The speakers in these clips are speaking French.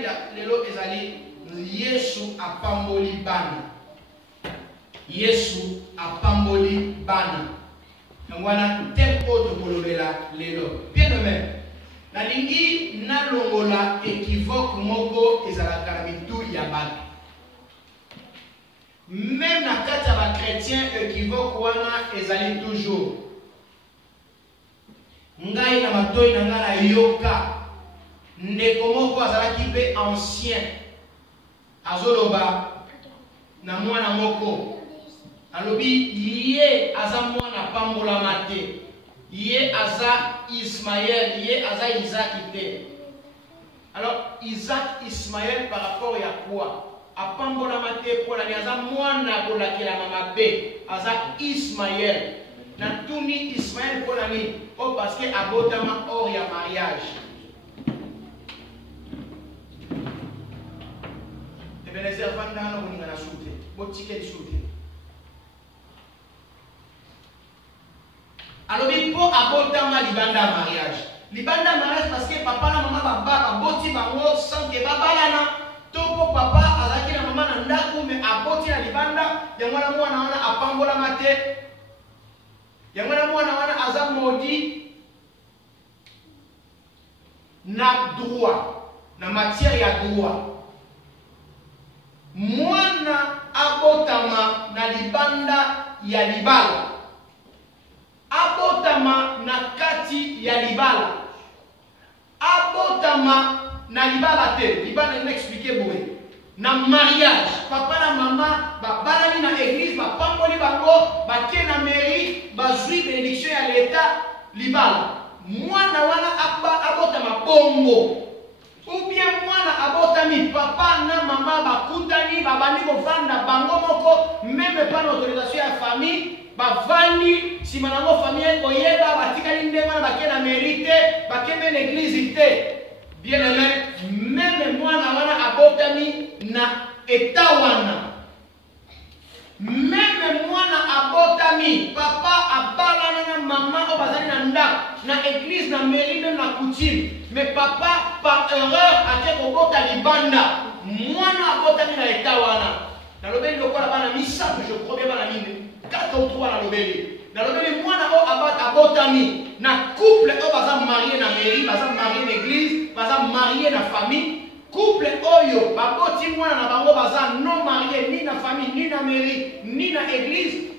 thème ya lelo ezali Yesu apamboli bana. Yesu apamboli bana. Ngwana thème autre kolobela lelo. Bien aimé. Na lingi na longola équivoque moko ezalaka na bitu ya bana. Même na kati ya ba chrétien équivoque wana ezali toujours. Ngai na matoi na nga na yoka ndeko moko azalaki mpe ancien azoloba na mwana moko alobi ye aza mwana pambolama te, ye aza Ismaël, ye aza Isaac te. Alors Isaac Ismaël par rapport à quoi? Apambolama te pour la aza mwana kolakela mama be aza Ismaël. Na tuni Ismaël pour l'année, oh parce que abotama hors ya mariage. Ebenezer vanda na kuninga na shute, botike shute. Alors il faut abotama libanda mariage. Libanda mariage parce que papa na maman baba boti bango sans que baba lana topo papa azaki na maman na ndaku mais aboti na libanda ya mwana wana apambola mate. Yamwana mwana wana aza maudit na droit, na matière ya droit. Mwana abotama na libanda ya libala. Abotama na kati ya libala. Abotama na libala te. Libala n'a expliqué boye. Na mariage, papa na mama babalani na église, bapamboli bango, bake na mairie, bazui bénédiction ya l'état libala. Mwana wana abotama bongo. Ou bien mwana abotami papa na mama bakutani babandi kovanda bango moko, même pas l'autorisation ya famille, bavandi sima nango famille koyeba batikali nde wana bake na mairie te, bake na église te. Bien aimé, même mwana wana abotami na etawana. Même mwana abotami, papa abalana na mama obazali na nda, na église, na mairie, même na coutume. Mais papa, par erreur, ake kobota libanda. Mwana abotami na etawana. Na lobeli lokola bana misato, je crois bien bana mine. 4 ou 3 na lobeli. Na lobeli mwana o abotami. Na couple o baza marié na mairie, baza marié na église, baza marié na famille. Couple oyo baboti mwana na bango baza non marié ni na famille ni na mairie ni na église.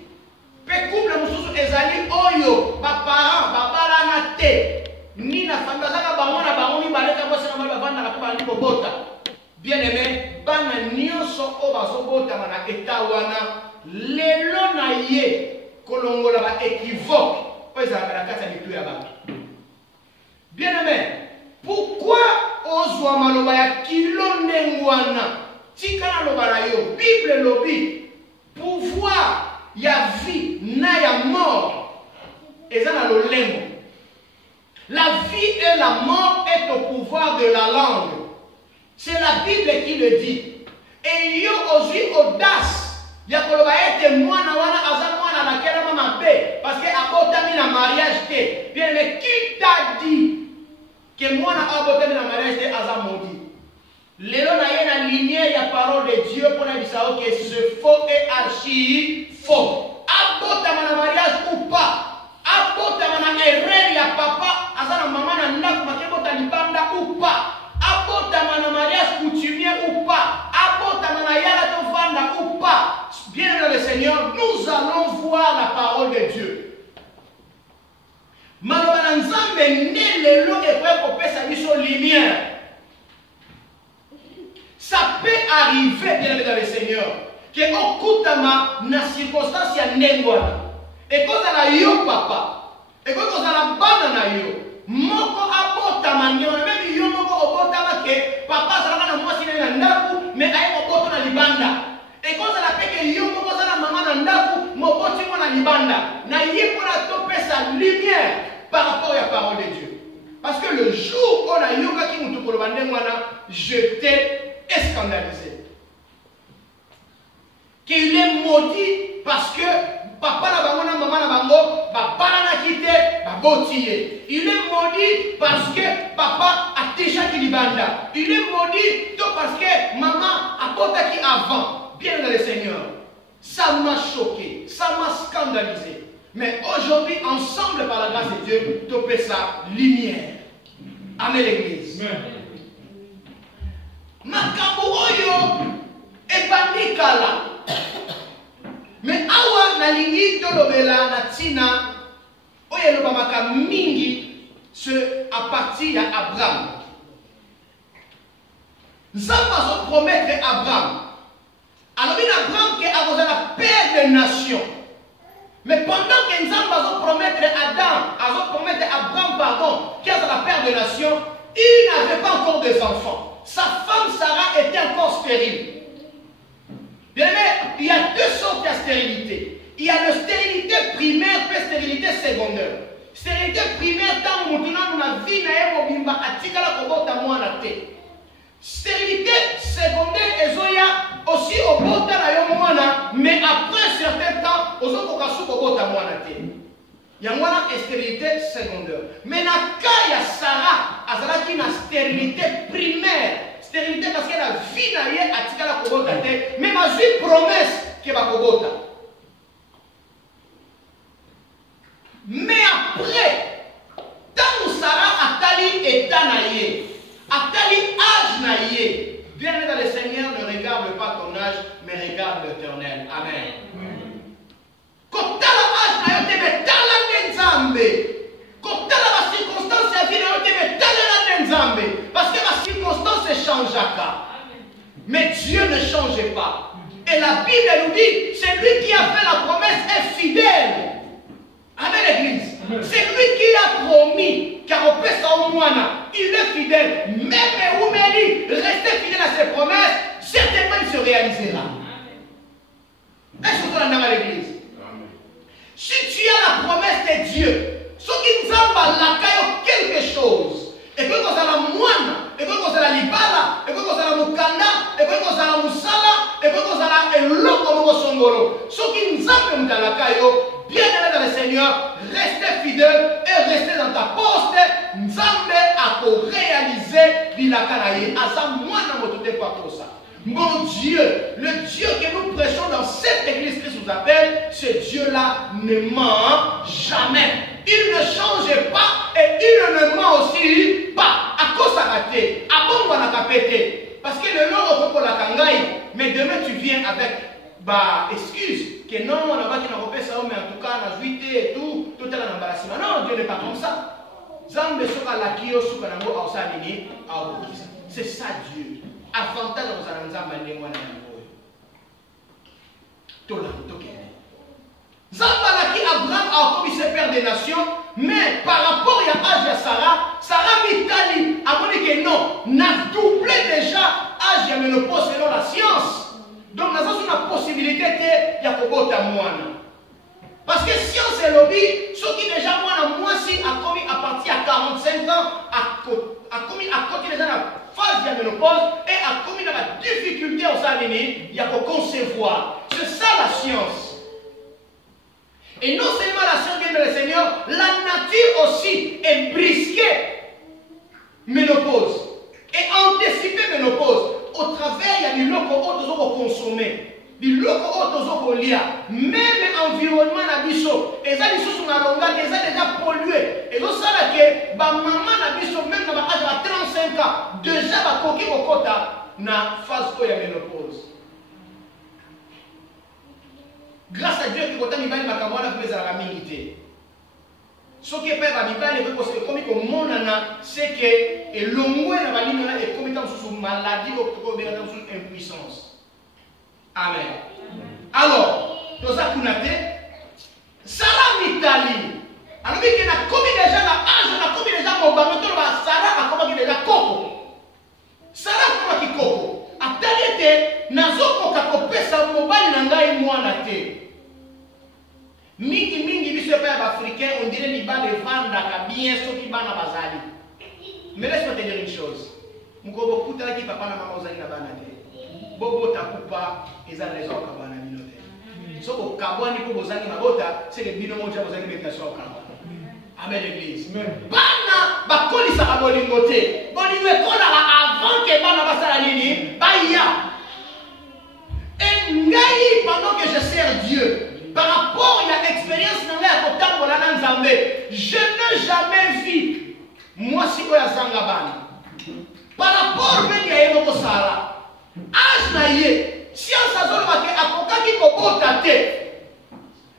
Pe couple mususu ezali oyo ba parents babalana te ni na famille bazaka bango na bango ni baleka bosse na bala banda na bala ni kobota. Bien aimé, bana nyonso o bazobota na eta wana lelo na ye kolongola ba équivoque o ezalaka na kati ya bitu ya bato. Bien aimé, pourquoi ozwa maloba ya kilo ndengwana tika na loba na yo Bible lobi pouvoir ya vie na ya mort eza na lolemo. La vie et la mort est au pouvoir de la langue. C'est la Bible qui le dit. Et yo ozwi audace ya koloba ete mwana wana aza mwana na kela mama be parce que abotami na mariage te. Bien mais qui t'a dit que moi na abotami na mariage te aza maudit? Lelo na ye na lignée ya parole de Dieu pour na bisao que c'est faux et archi faux. Abotama na mariage ou pas? Abotama na erreur ya papa aza na mama na ndaku makebota libanda ou pas? Abotama na mariage coutumier ou pas? Abotama na yala to vanda ou pas? Bien dans le Seigneur, nous allons voir la parole de Dieu. Maloba na nzambe ne lelo ekoya kopesa biso lumière. Ça peut arriver, bien dans le Seigneur, que okutama na circonstance ya ndengwana. Ekozala yo papa, ekozala bana na yo. Moko abotama ndengwana, même yo moko obotama ke papa azalaka na mwasi na ndaku, mais aye moboto na libanda. Ekozala peke yo moko zala mama na ndaku, moboti mo na libanda. Na ye pona topesa lumière par rapport à la parole de Dieu. Parce que le jour où on a yoga qui m'a dit, je t'ai scandalisé. Qu'il est maudit parce que papa na bango na maman na bango, papa na quitté, babotillé. Il est maudit parce que papa a déjà qu'il libanda. Il est maudit parce que maman a porté avant, bien dans le Seigneur. Ça m'a choqué, ça m'a scandalisé. Mais aujourd'hui, ensemble, par la grâce de Dieu, topé sa lumière. Amen l'église. Makambo oyo epanikala. Mais awa na lingi tolobela na tina oyo elobamaka mingi ce à partir ya Abraham. Nzambe azopromettre Abraham. Alors il Abraham qui a la père des nations. Mais pendant que Nzambe azopromettre Adam, azopromettre Abraham pardon, qui est la père des nations, il n'avait pas encore des enfants. Sa femme Sarah était encore stérile. Bien aimé, il y a deux sortes de stérilité. Il y a la stérilité primaire et la stérilité secondaire. Stérilité primaire, tant que nous avons vu, nous avons vu, stérilité secondaire, aussi au bota na mwana, mais après un certain temps, aux autres kasu au bota mwana te. Il y a une stérilité secondaire. Mais dans le cas de Sarah, elle a une stérilité primaire. Stérilité parce qu'elle a vie naïe à tika la kobota te, mais ma vie promesse qu'elle va kobota. Mais après, tant que Sarah a tali état naïe, a tali âge naïe, bien dans le Seigneur ne regarde pas ton âge, mais regarde l'Éternel. Amen. Quand tu as l'âge naïe, tu mets tala nenzambe. Quand tu as la circonstance à vie naïe, tu mets tala nenzambe. Parce que la circonstance change à cas. Mais Dieu ne change pas. Et la Bible nous dit, c'est lui qui a fait la promesse est fidèle. Amen l'église. C'est lui qui a promis, car on peut ça au moins. Il est fidèle. Même où me dit, restez fidèle à ses promesses, certainement il se réalisera. Est-ce que vous êtes dans l'église? Si tu as la promesse de Dieu, ce qui nous a quelque chose, et que vous avez la moine, et que vous avez la libala, et que vous avez la mukanda, et que vous avez la musala, et que vous avez le loco songolo. Ce qui nous a dans la caillou, bien aimé dans le Seigneur, restez fidèle et restez dans ta poste. Nzambe a réalisé l'ilakanaye. À ça, moi, je ne me pas pour ça. Mon Dieu, le Dieu que nous prêchons dans cette église qui nous appelle, ce Dieu-là ne ment jamais. Il ne change pas et il ne ment aussi pas. À cause ça raté, à bon on a pété. Parce que le nom au la kangaï, mais demain tu viens avec excuse que non, on a pas qui n'a pas ça, mais en tout cas on a jouité et tout est un embarrassement. Non, Dieu n'est pas comme ça. Zambe soka la kio soka nango au salini au kisa. C'est ça Dieu. Avantage aux Aranzamba et les moines. Zamba qui Abraham a commis ses pères des nations, mais par rapport à l'âge de Sarah, Sarah Mitali a dit que non, n'a doublé déjà l'âge de ménopause selon la science. Donc nous avons une possibilité de Yakobota Moana. Parce que science est lobby, ceux qui déjà moi si a commis à partir à 45 ans, a commis à côté déjà la phase de ménopause et a commis la difficulté aux années, il y a qu'à concevoir. C'est ça la science. Et non seulement la science vient de le Seigneur, la nature aussi est brisquée ménopause et anticipée ménopause. Au travers, il y a des locaux autres consommer. Des locaux autres même environnement na biso et ça biso sur la longueur déjà pollué et donc ça là que maman na biso même dans l'âge de 35 ans déjà ba koki kokota na phase de ménopause. Grâce à Dieu qui kota mibali makamwana fait za la milité. Ce qui peut ba mibali ko se komi ko monana c'est que et longwe na balino na et comme sous maladie ou sous impuissance. Amen. Alors, nous avons constaté, Sarah Mitali, alors qu'il a commis déjà l'âge, on a commis déjà mon baroteur, Sarah a commis déjà Coco. Sarah a commis Coco. A tel été, Nazoko Kakopesa Mobali Nangai Moanate. Mingi, biso père africain, on dirait les bas de Vanda, bien, ceux qui banent à Bazali. Mais laisse-moi te dire une chose. Moukobo Koutala qui papa na maman Ozali na Banate. Bobo takupa ezala les autres kabana minote. Soko kabwani ko bozani mabota, c'est le bino moja bozani méditation kabana. Amen l'église. Bana bakolisa abolingote. Bolingo kola avant que bana basala nini? pendant que je sers Dieu, par rapport à l'expérience je n'ai jamais vu moi si vous avez par rapport à Sara, science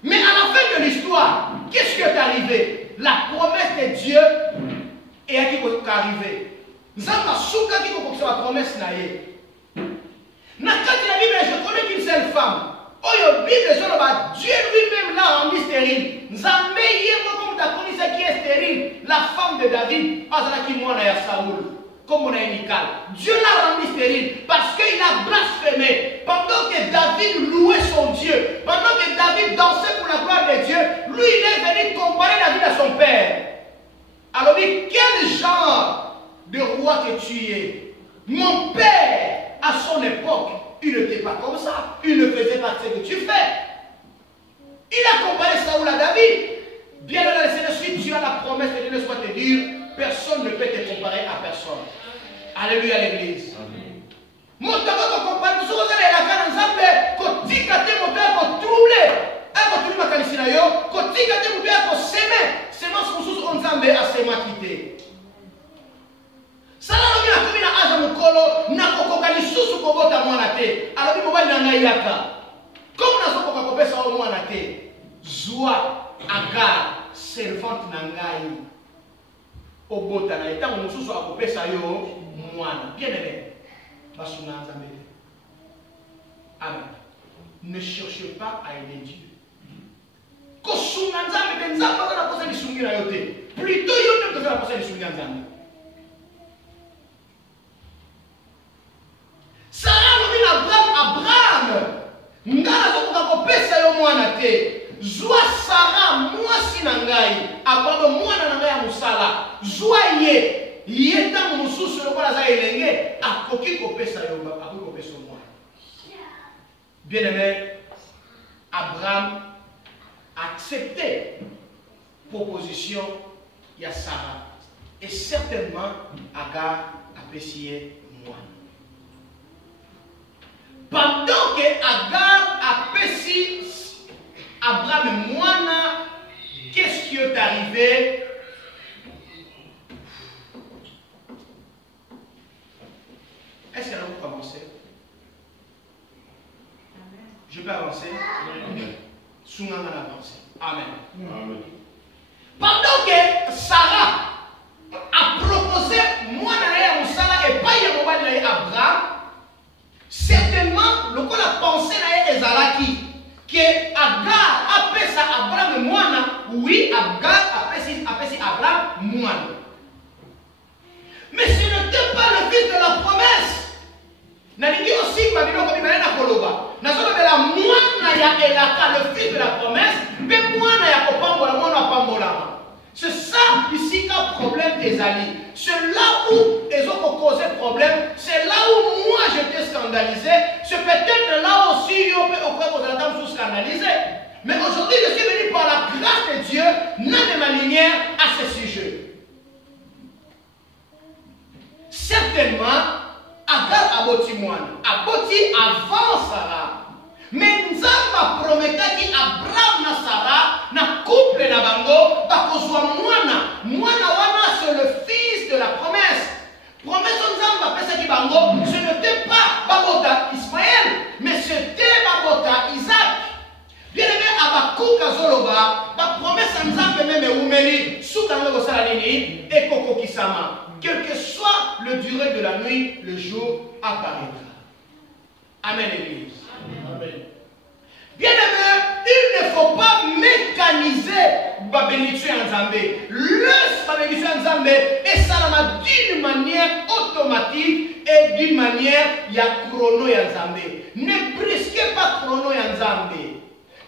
mais à la fin de l'histoire, qu'est-ce qui est arrivé? La promesse de Dieu est arrivée. Zamba souka qui a la promesse naïe. Na kati la Bible, je connais qu'une seule femme. Oh, Bible, Dieu lui-même l'a rendu stérile. Nzambe yemo comme ta connu ce qui est stérile. La femme de David, azala ki mwana ya Saoul, comme on a indiqué. Dieu l'a rendu stérile parce qu'il a blasphémé. Pendant que David louait son Dieu, pendant que David dansait pour la gloire de Dieu, lui il est venu comparer David à son père. Alors dit, quel genre de roi que tu es? Mon père, à son époque, il n'était pas comme ça. Il ne faisait pas ce que tu fais. Il a comparé Saoul à David. Bien dans la suite, tu as la promesse de Dieu, laisse-moi te dire, personne ne peut te comparer à personne. Alléluia l'église. Mon tabac compare tout ça, la canne ensemble, quand tu as tes moteurs pour troubler, quand tu as tes moteurs pour s'aimer, semence pour sous ensemble à s'aimer. Salama mina kumi na aja mukolo na kokoka lisusu kobota mwana te. Alobi mobali na ngai yaka. Comme na sokoka kopesa o mwana te. Zwa Agar servante na ngai. Obota na etango mususu akopesa yo mwana. Bien aimé. Basuna nzambe. Amen. Ne cherchez pas à aider Dieu. Kosunga nzambe te nzambe na kosa lisungi na yo te. Plutôt yo ne kosa na kosa lisungi na nzambe. Sarah dit Abraham, ngana zokoka kopesa yo mwana te. Zwa Sarah mwasi na ngai, akondo mwana na ngai ya musala. Zwa ye tango mususu lokola za elenge, akoki kopesa yo, akoki kopesa mwana. Bien aimé, Abraham acceptait proposition ya Sarah. Et certainement, Agar a pessé mwana. Pendant que Agar a péché Abraham et Moana, qu'est-ce qui est arrivé? Est-ce qu'elle a avancer? Je peux avancer? Souvent on avance. Amen. Pendant que Sarah a proposé Moana et Moussala et pas y a Abraham, certainement, le qu'on a pensé à Ezalaki, que Agar a fait ça Abraham Moana, oui, Agar a fait Abraham Moana. Mais ce n'était pas le fils de la promesse. Naliki aussi, ma vie, comme il m'a dit, N'a pas la Moana ya Elaka, le fils de la promesse, mais Moana ya Kopambola, Moana Pambola. C'est ça ici qu'un problème des alliés. C'est là où ils ont causé problème. C'est là où moi j'étais scandalisé. C'est peut-être là aussi où la dame sont scandalisée. Mais aujourd'hui, je suis venu par la grâce de Dieu, n'a de ma lumière à ce sujet. Certainement, Agar aboti moine. Aboti avant Sarah. Mais Nzamba promettait qu'Abraham na Sarah, na couple na bango, bakozwa mwana. Mwana wana c'est le fils de la promesse. Promesse Nzamba pesa ki bango, ce n'était pas Babota Ismaël, mais c'était Babota Isaac. Bien aimé Abakuka Zoloba, ba promesse Nzamba même umeli, souka ngo salanini et koko kisama. Quel que soit le durée de la nuit, le jour apparaîtra. Amen l'église. Amen. Bien aimé, il ne faut pas mécaniser la bénédiction en Zambé. La bénédiction en Zambé est ça d'une manière automatique et d'une manière il y a chrono en Zambé. Ne brisquez pas chrono en Zambé.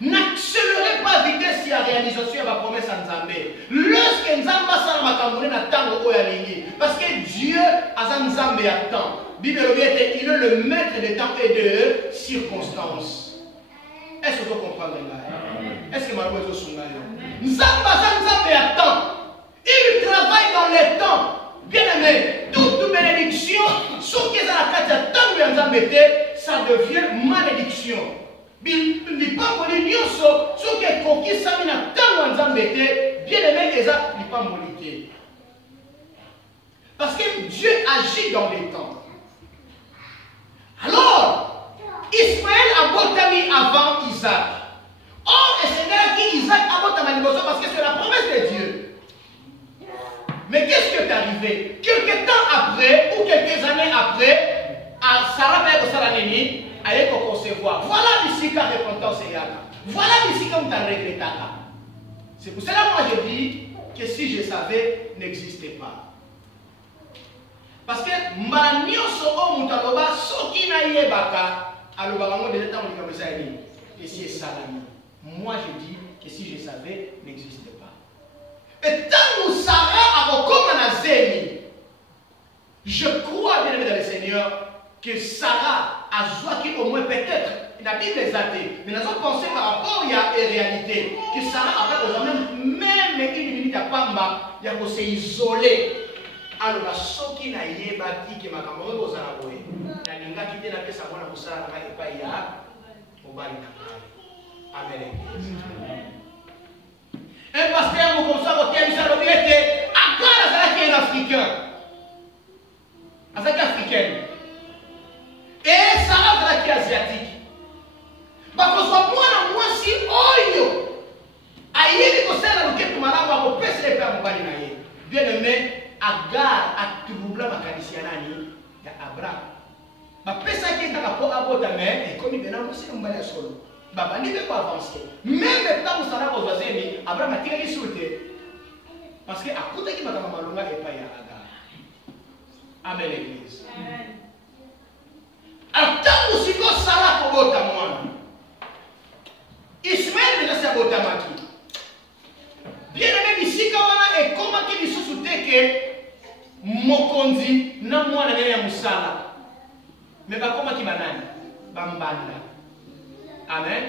N'accélérez pas vitesse si la réalisation de la promesse en Zambé. Lorsque Nzamba ça m'a camouné na tango oyalingi, parce que Dieu a Nzambé attend. Bible dit il est le maître des temps et de circonstances. Est-ce que vous comprenez là? Est-ce que ma voix est au son là? Nzamba attend. Il travaille dans les temps. Bien aimé, toute bénédiction, sauf qu'ils ont la carte de temps où Nzamba était, ça devient malédiction. lipamboli nyonso soki ekokisami na ntango ya Nzambe te, bien aimé eza lipamboli te. Parce que Dieu agit dans les temps. Alors, Ismaël a botami avant Isaac. Or, et c'est qui Isaac a botami parce que c'est la promesse de Dieu. Mais qu'est-ce qui est arrivé? Quelques temps après, ou quelques années après, Sarah va Salanini, allait concevoir. Voilà ici qu'a repentance et yaka. Voilà ici comme tu as regretté. C'est pour cela que moi je dis que si je savais, n'existait pas. Parce que Manioso o Mutaloba, Soki na yebaka, alobaka ngo déjà tant on ça dit que si salami. Moi je dis que si je savais, n'existait pas. Et tant que Sarah a beaucoup manazemi, je crois bien aimé dans le Seigneur que Sarah a joué au moins peut-être la Bible est athée, mais nous avons pensé par rapport à la réalité que Sarah a même une minute à Pamba, il y a pour s'isoler. Alors, la soki na yebati que ma camarade aux Arabes, la linga qui était la pièce à moi, la Sarah n'a pas y a au bali na Amen. Un pasteur comme ça, vous avez ça, vous êtes à quoi la qui est africain? À ça qui est africaine. Et Sarah la qui est asiatique. Parce que soit moi si oyo. Aïe, que c'est la loquette pour malade, pour passer les pères mobali na yé. Bien aimé. Agar a troublé ma canisianani ya Abraham. Ma pesa qui est dans la peau à bout de main et comme il vient aussi un balai solo. Baba n'y veut pas avancer. Même le temps où ça va aux voisins, Abraham a tiré les sautés. Parce que à côté qui m'a maman longa et pas ya Agar. Amen l'église. Alors tant que si vous Sarah pour votre moi. Ismaël déjà c'est votre maki. Bien aimé ici quand on a et comment qu'il se soutient que mokonzi na mwana nene ya musala mais bakoma ki banani bambanda amen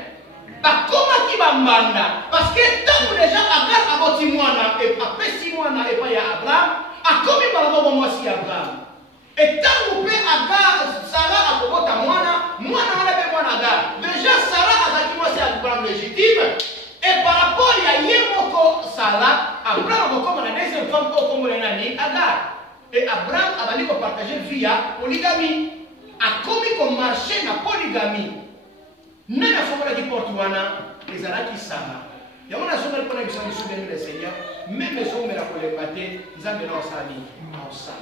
bakoma ki bambanda parce que tant que déjà Abraham aboti mwana et apesi mwana et pas ya Abraham akomi balabo mwasi Abraham et tant que Agar Sarah akobota mwana wana be mwana Agar déjà Sarah azaki mwasi Abraham légitime et par rapport à yemoko Sarah Abraham comme la deuxième femme comme nani Agar. Et Abraham a dit qu'on partageait via polygamie. A commis qu'on marchait dans la polygamie. Nous avons fait des portes les Arabes qui savent. Il y a une chose qu'on a besoin de soutenir le Seigneur. Même les hommes pour les battre, nous avons besoin de ça.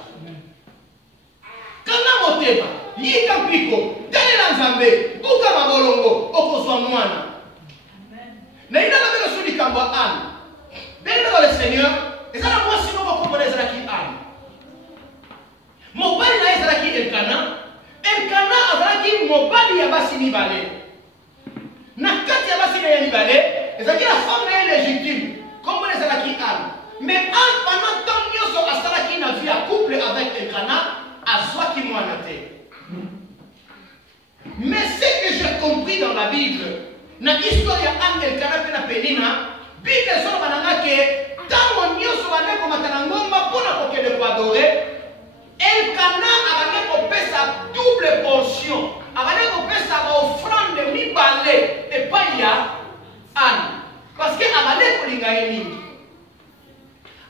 Quand on a monté, il y a un pico, Daniel Nzambe, Bouka Mabolongo, Okozwa Mwana. Mais il y a un peu de souci quand on a. Bien dans le Seigneur, et ça n'a pas si longtemps qu'on les Arabes qui aiment. Mobali na ezalaki Elkana azalaki mobali ya basi mibale. Na kati ya basi ya mibale, ezalaki la femme na légitime, comme ezalaki Anne. Mais Anne pendant tant nyonso asalaki na vie à couple avec Elkana, azwaki mwana te. Mais ce que j'ai compris dans la Bible, na histoire ya Anne Elkana pe na Penina, Bible so bananga ke tango nyonso bane ko matana ngomba pona kokende ko adorer. Elkana avait coupé sa double portion, avait coupé sa offrande mi-balé et pas y a Anne. Parce qu'elle avait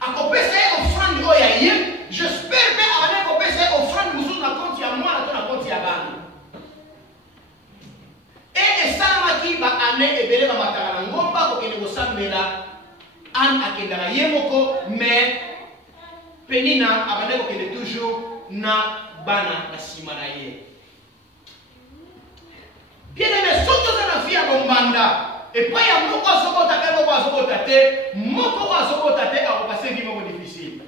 coupé sa offrande oyaye, j'espère qu'elle avait coupé sa offrande nous na compte ya moi na compte ya bana. Et ça m'a dit ba année et belé ba matala ngomba ko kene ko sambela Anne akendaka yemoko mais Penina abandé qu'il est toujours na bana na simanaye. Bien aimé, surtout dans la vie à Bombanda, et pas y a moko azobota te a passer vie difficile.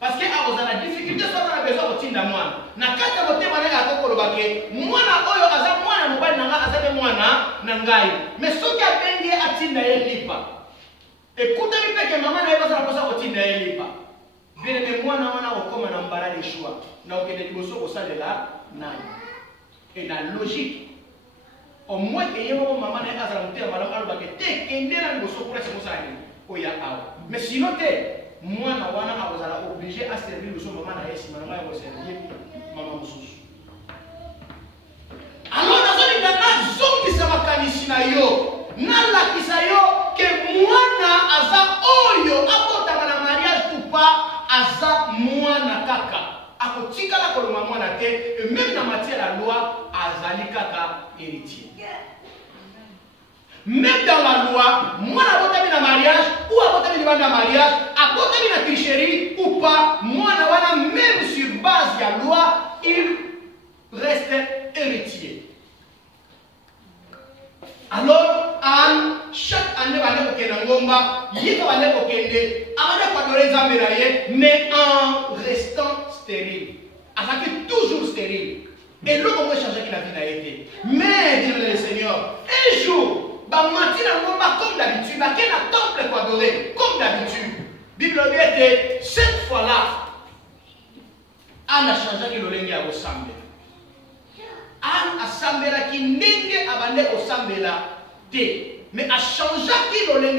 Parce que a la difficulté soit on a besoin de tinda mwana. Na kata bote manaka akokoloba ke mwana oyo aza mwana mobali nanga azabe mwana na ngai. Mais soki abenge atinda ye lipa. Écoute mi peke maman na yeba za posa kotinda ye lipa. Bien aimé, moi, on a un des choix. Donc, il y a des choses au sein de la nani. Et la logique. Au moins, il y a un moment, maman a dit, madame, il y a des choses pour ça. Mais sinon, moi, on est obligé à servir le son maman a dit, maman a servir maman. Alors, dans un état, zone qui s'est yo nalakisa yo ke mwana aza oyo abotama na mariage ou pas aza mwana kaka akotikala kolonga mwana te et même na matière la loi azali kaka héritier. Même dans la loi, moi abotami na mariage ou abotami na mariage, abotami na tricherie ou pas, moi na même sur base de la loi, il reste héritier. Alors, chaque année, mais en restant stérile. C'est toujours stérile. Et l'homme va changer qui la vie n'a été. Mais, dit le Seigneur, un jour, comme d'habitude, il y a un temple pour adorer, comme d'habitude. La Bible dit cette fois-là, Anne a changé qui le a ressemblé. Anne a semblé qui n'est pas ressemblé. Mais a changé qui le